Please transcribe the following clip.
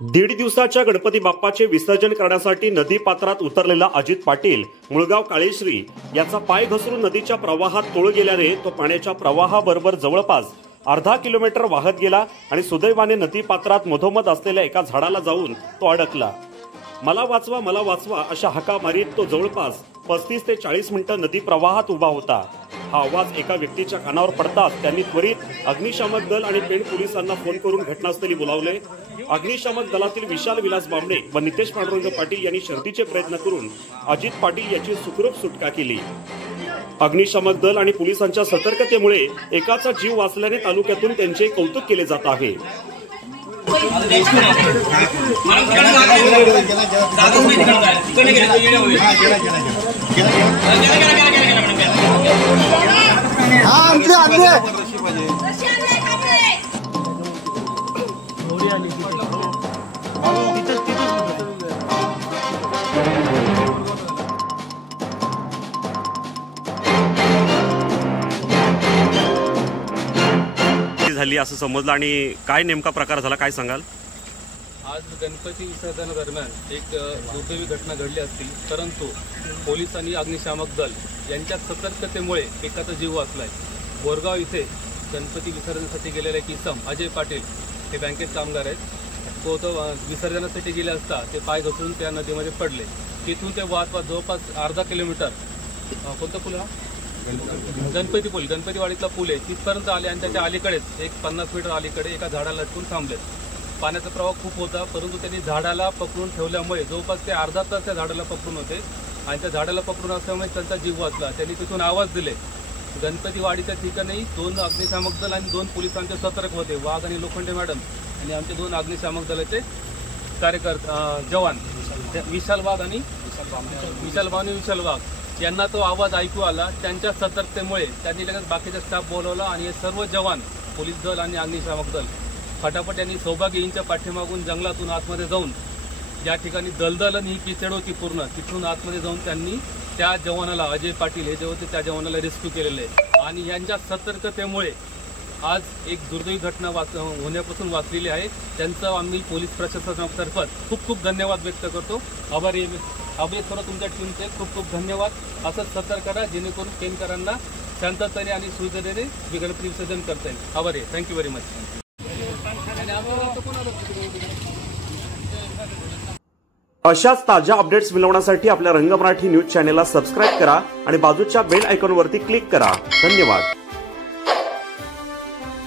दीड दिवसाच्या गणपती बाप्पाचे विसर्जन करण्यासाठी नदी पात्रात उतरलेला अजित पाटील मुळगाव काळेश्री याचा पाय घसरून नदीच्या प्रवाहात तोळ गेल्याने तो पाण्याच्या प्रवाहाबरोबर जवळपास अर्धा किलोमीटर वाहत गेला आणि सुदैवाने नदी पात्रात मधोमध असलेल्या एका झाडाला जाऊन तो अडकला। मला वाचवा अशा हाका मारीत तो जवळपास 35 ते 40 मिनिटं नदी प्रवाहात उभा होता। हा आवाज एका व्यक्तीच्या कानावर पडताच त्यांनी त्वरित अग्निशामक दल आणि पेण पोलिसांना फोन करून घटनास्थळी बोलावले। अग्निशामक दलातील विशाल विलास बांबडे व नितेश पांडुरंग पाटील यांनी शर्थीचे प्रयत्न करून अजित पाटील याची सुखरूप सुटका केली। अग्निशामक दल आणि पोलिसांच्या सतर्कतेमुळे एकाचा जीव वाचल्याने तालुक्यातून त्यांचे कौतुक केले जात आहे। झाली असं समजलं आणि काय नेमका प्रकार झाला काय सांगाल? आज गणपती विसर्जनादरम्यान एक दुर्दैवी घटना घडली असती, परंतु पोलीस आणि अग्निशामक दल यांच्या सतर्कतेमुळे एकाचा जीव वाचलाय। बोरगाव इथे गणपती विसर्जनासाठी गेलेले इसम अजय पाटील हे बँकेत कामगार आहेत। तो विसर्जनासाठी गेले असता ते पाय घसरून त्या नदीमध्ये पडले। तिथून ते वाहत जवळपास अर्धा किलोमीटर कोणता पूल हा गणपतीवाडीतला पूल आहे तिथपर्यंत आले आणि त्याच्या अलीकडेच एक 50 मीटर अलीकडे एका झाडाला लटकून थांबलेत। पाण्याचा प्रवाह खूप होता, परंतु त्यांनी झाडाला पकडून ठेवल्यामुळे जवळपास ते अर्धा तास त्या झाडाला पकडून होते आणि त्या झाडाला पकडून असल्यामुळे त्यांचा जीव वाचला। त्यांनी तिथून आवाज दिले। गणपतीवाडीच्या ठिकाणी 2 अग्निशामक दल आणि 2 पोलिसांचे सतर्क होते, वाघ आणि लोखंडे मॅडम आणि आमचे 2 अग्निशामक दलाचे कार्यकर्ते जवान विशाल वाघ आणि विशाल वाघ यांना तो आवाज ऐकू आला। त्यांच्या सतर्कतेमुळे त्यांनी लगेच बाकीचा स्टाफ बोलवला आणि हे सर्व जवान पोलीस दल आणि अग्निशामक दल फटाफट यांनी सौभाग्य इंच्या पाठीमागून जंगलातून आतमध्ये जाऊन ज्या ठिकाणी दलदल आणि कीचड होती पूर्ण तिथून आतमध्ये जाऊन त्यांनी त्या जवानाला अजय पाटील हे जे होते त्या जवानाला रेस्क्यू केलेले आहे आणि यांच्या सतर्कतेमुळे आज एक दुर्दैवी घटना होण्यापासून वाचलेली आहे। त्यांचं आम्ही पोलीस प्रशासनातर्फे खूप खूप धन्यवाद व्यक्त करतो। आभारी सर्व तुमच्या टीमचे खूप खूप धन्यवाद। असंच सतर्क करा जेणेकरून पेनकरांना शांततेने आणि सुविधेने गणपती विसर्जन करता येईल। आभारी थँक्यू व्हेरी मच। अशाच ताज्या अपडेट्स मिळवण्यासाठी आपल्या रंग मराठी न्यूज चॅनेलला सबस्क्राईब करा आणि बाजूच्या बेल आयकॉनवरती क्लिक करा। धन्यवाद।